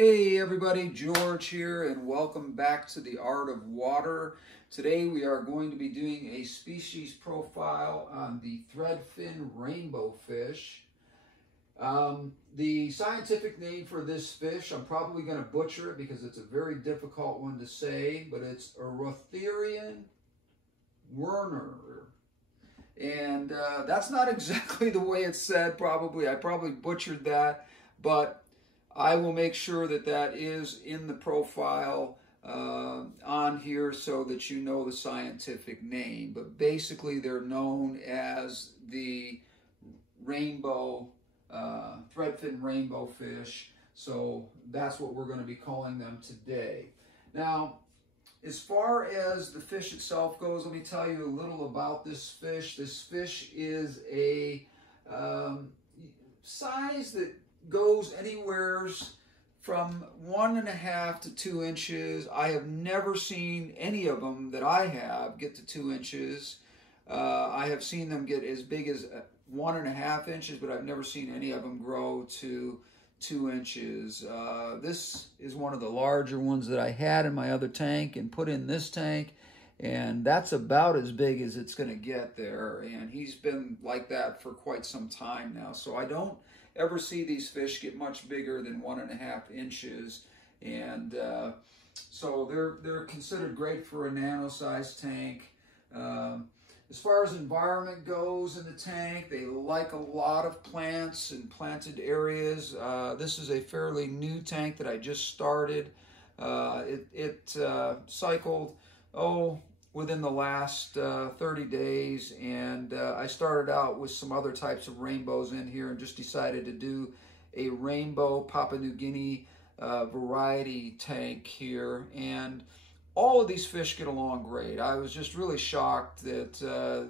Hey everybody, George here, and welcome back to the Art of Water. Today we are going to be doing a species profile on the threadfin rainbow fish. The scientific name for this fish, I'm probably going to butcher it because it's a very difficult one to say, but it's Iriatherina Werneri. And that's not exactly the way it's said, probably. I probably butchered that, but I will make sure that that is in the profile on here so that you know the scientific name. But basically, they're known as the rainbow, threadfin rainbow fish. So that's what we're going to be calling them today. Now, as far as the fish itself goes, let me tell you a little about this fish. This fish is a size that goes anywhere from 1.5 to 2 inches. I have never seen any of them that I have get to 2 inches. I have seen them get as big as 1.5 inches, but I've never seen any of them grow to 2 inches. This is one of the larger ones that I had in my other tank and put in this tank, and that's about as big as it's going to get there. And he's been like that for quite some time now, so I don't ever see these fish get much bigger than 1.5 inches, and so they're considered great for a nano-sized tank. As far as environment goes in the tank, they like a lot of plants and planted areas. This is a fairly new tank that I just started. It cycled, within the last 30 days, and I started out with some other types of rainbows in here and just decided to do a rainbow Papua New Guinea variety tank here, and all of these fish get along great. I was just really shocked that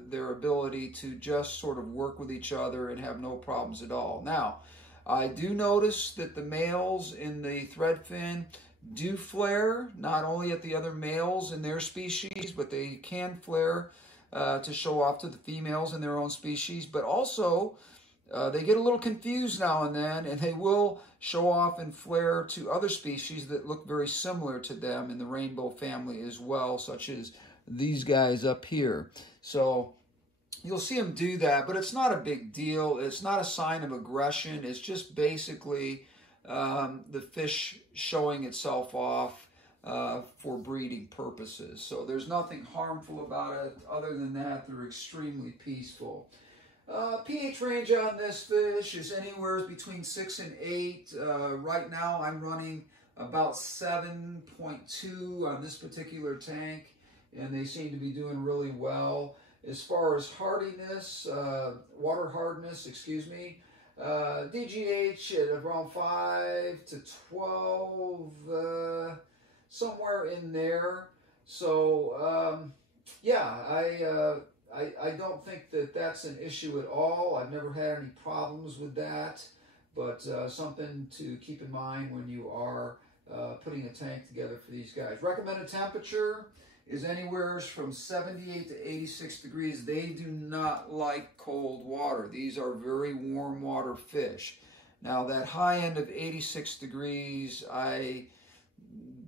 their ability to just sort of work with each other and have no problems at all. Now, I do notice that the males in the threadfin do flare, not only at the other males in their species, but they can flare to show off to the females in their own species. But also, they get a little confused now and then, and they will show off and flare to other species that look very similar to them in the rainbow family as well, such as these guys up here. So you'll see them do that, but it's not a big deal. It's not a sign of aggression. It's just basically the fish showing itself off for breeding purposes. So there's nothing harmful about it. Other than that, they're extremely peaceful. pH range on this fish is anywhere between 6 and 8. Right now I'm running about 7.2 on this particular tank, and they seem to be doing really well. As far as hardiness, water hardness, excuse me, DGH at around 5 to 12, somewhere in there. So yeah, I don't think that that's an issue at all. I've never had any problems with that, but something to keep in mind when you are putting a tank together for these guys. Recommended temperature is anywhere from 78 to 86 degrees. They do not like cold water. These are very warm water fish. Now that high end of 86 degrees, I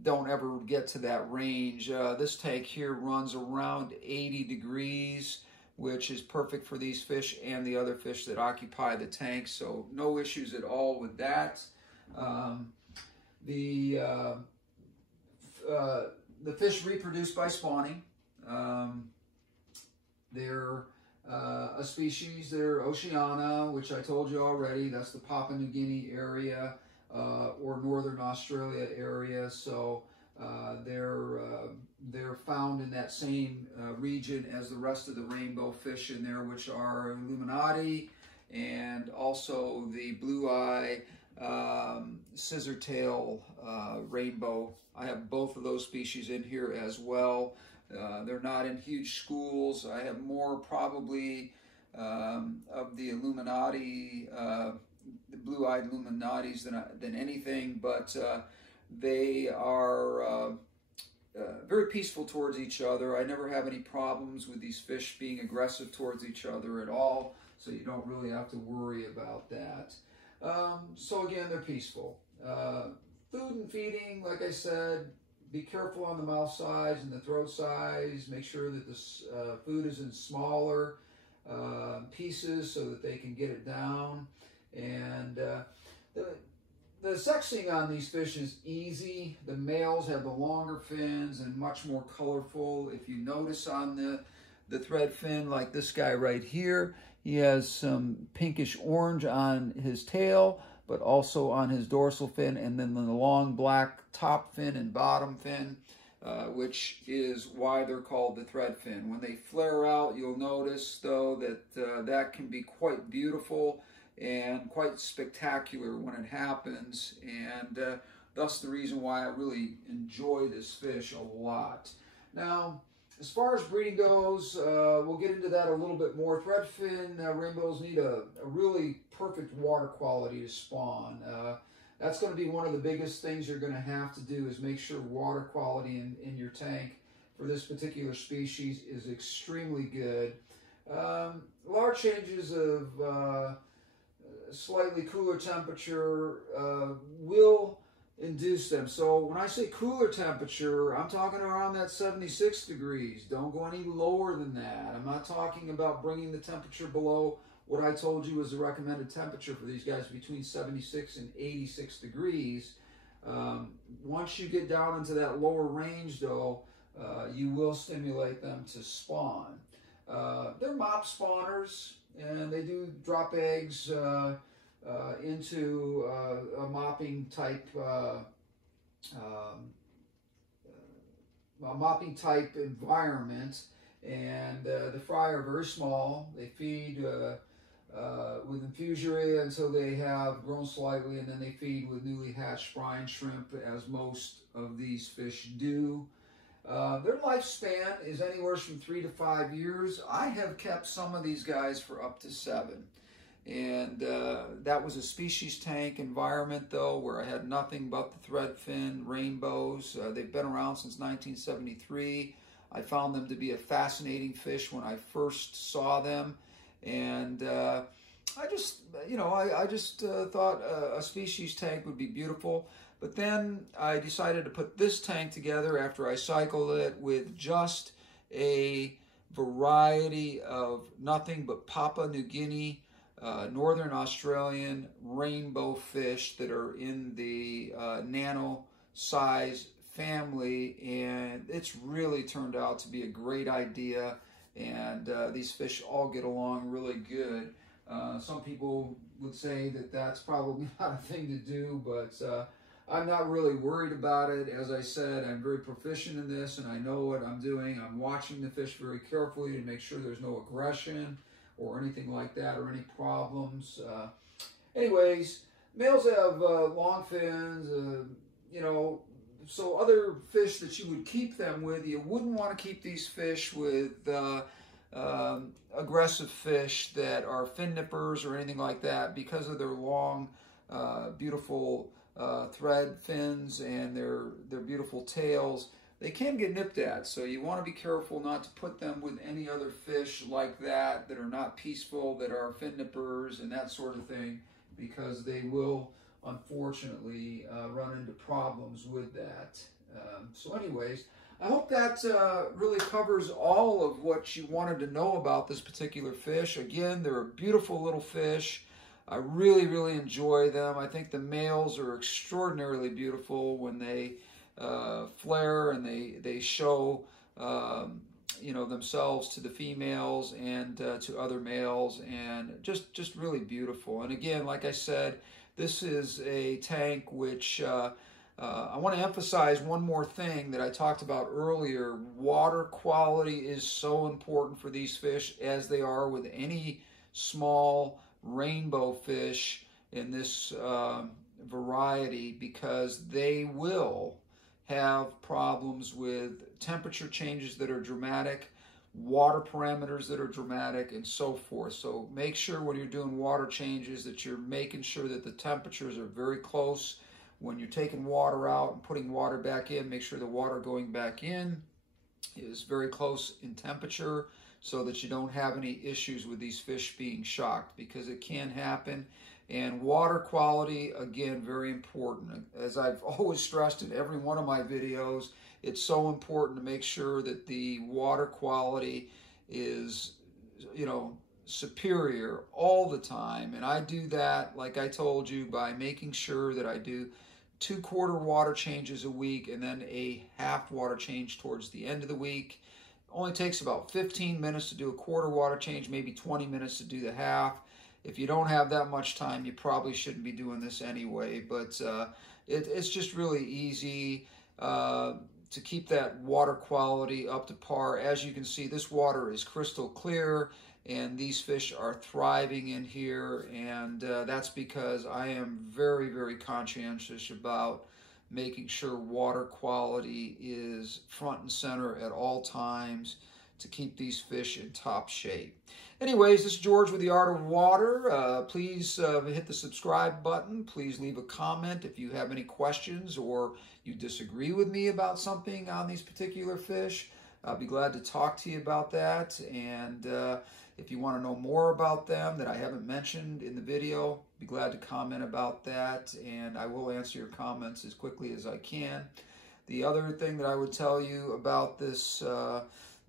don't ever get to that range. This tank here runs around 80 degrees, which is perfect for these fish and the other fish that occupy the tank, so no issues at all with that. The fish reproduce by spawning. They're a species, they're Oceania, which I told you already, that's the Papua New Guinea area or Northern Australia area, so they're found in that same region as the rest of the rainbow fish in there, which are Illuminati and also the blue-eye scissortail rainbow. I have both of those species in here as well. They're not in huge schools. I have more probably of the Illuminati, the blue-eyed Illuminatis than anything, but they are very peaceful towards each other. I never have any problems with these fish being aggressive towards each other at all, so you don't really have to worry about that. So again, they're peaceful. Food and feeding, like I said, be careful on the mouth size and the throat size. Make sure that this food is in smaller pieces so that they can get it down. And the sexing on these fish is easy. The males have the longer fins and much more colorful. If you notice on the threadfin, like this guy right here, he has some pinkish orange on his tail, but also on his dorsal fin, and then the long black top fin and bottom fin, which is why they're called the threadfin. When they flare out, you'll notice, though, that that can be quite beautiful and quite spectacular when it happens, and thus the reason why I really enjoy this fish a lot. Now, as far as breeding goes, we'll get into that a little bit more. Threadfin rainbows need a really perfect water quality to spawn. That's going to be one of the biggest things you're going to have to do, is make sure water quality in your tank for this particular species is extremely good. Large changes of slightly cooler temperature will induce them. So when I say cooler temperature, I'm talking around that 76 degrees. Don't go any lower than that. I'm not talking about bringing the temperature below what I told you is the recommended temperature for these guys, between 76 and 86 degrees. Once you get down into that lower range, though, you will stimulate them to spawn. They're mop spawners, and they do drop eggs into a mopping type environment, and the fry are very small. They feed with infusoria until they have grown slightly, and then they feed with newly hatched brine shrimp, as most of these fish do. Their lifespan is anywhere from 3 to 5 years. I have kept some of these guys for up to 7. And that was a species tank environment, though, where I had nothing but the threadfin rainbows. They've been around since 1973. I found them to be a fascinating fish when I first saw them. And I just thought a species tank would be beautiful. But then I decided to put this tank together after I cycled it with just a variety of nothing but Papua New Guinea, Northern Australian rainbow fish that are in the nano size family, and it's really turned out to be a great idea, and these fish all get along really good. Some people would say that that's probably not a thing to do, but I'm not really worried about it. As I said, I'm very proficient in this, and I know what I'm doing. I'm watching the fish very carefully to make sure there's no aggression or anything like that, or any problems. Anyways, males have long fins, so other fish that you would keep them with, you wouldn't want to keep these fish with aggressive fish that are fin nippers or anything like that, because of their long, beautiful thread fins and their beautiful tails. They can get nipped at, so you want to be careful not to put them with any other fish like that are not peaceful, that are fin nippers and that sort of thing, because they will unfortunately run into problems with that. So anyways, I hope that really covers all of what you wanted to know about this particular fish. Again, they're a beautiful little fish. I really, really enjoy them. I think the males are extraordinarily beautiful when they flare and they show themselves to the females and to other males, and just really beautiful. And again, like I said, this is a tank which I want to emphasize one more thing that I talked about earlier. Water quality is so important for these fish, as they are with any small rainbow fish in this variety, because they will have problems with temperature changes that are dramatic, water parameters that are dramatic, and so forth. So make sure when you're doing water changes that you're making sure that the temperatures are very close. When you're taking water out and putting water back in, make sure the water going back in is very close in temperature, so that you don't have any issues with these fish being shocked, because it can happen. And water quality, again, very important. As I've always stressed in every one of my videos, it's so important to make sure that the water quality is, you know, superior all the time. And I do that, like I told you, by making sure that I do 2/4 water changes a week and then a half water change towards the end of the week. Only takes about 15 minutes to do a 1/4 water change, maybe 20 minutes to do the half. If you don't have that much time, you probably shouldn't be doing this anyway, but it's just really easy to keep that water quality up to par. As you can see, this water is crystal clear, and these fish are thriving in here, and that's because I am very, very conscientious about making sure water quality is front and center at all times to keep these fish in top shape. Anyways, this is George with the Art of Water. Please hit the subscribe button. Please leave a comment if you have any questions or you disagree with me about something on these particular fish. I'll be glad to talk to you about that. And if you want to know more about them that I haven't mentioned in the video, be glad to comment about that, and I will answer your comments as quickly as I can. The other thing that I would tell you about this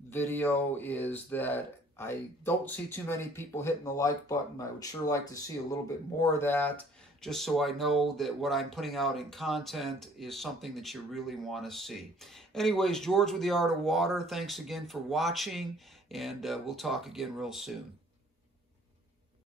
video is that I don't see too many people hitting the like button. I would sure like to see a little bit more of that, just so I know that what I'm putting out in content is something that you really want to see. Anyways, George with the Art of Water, thanks again for watching, and we'll talk again real soon.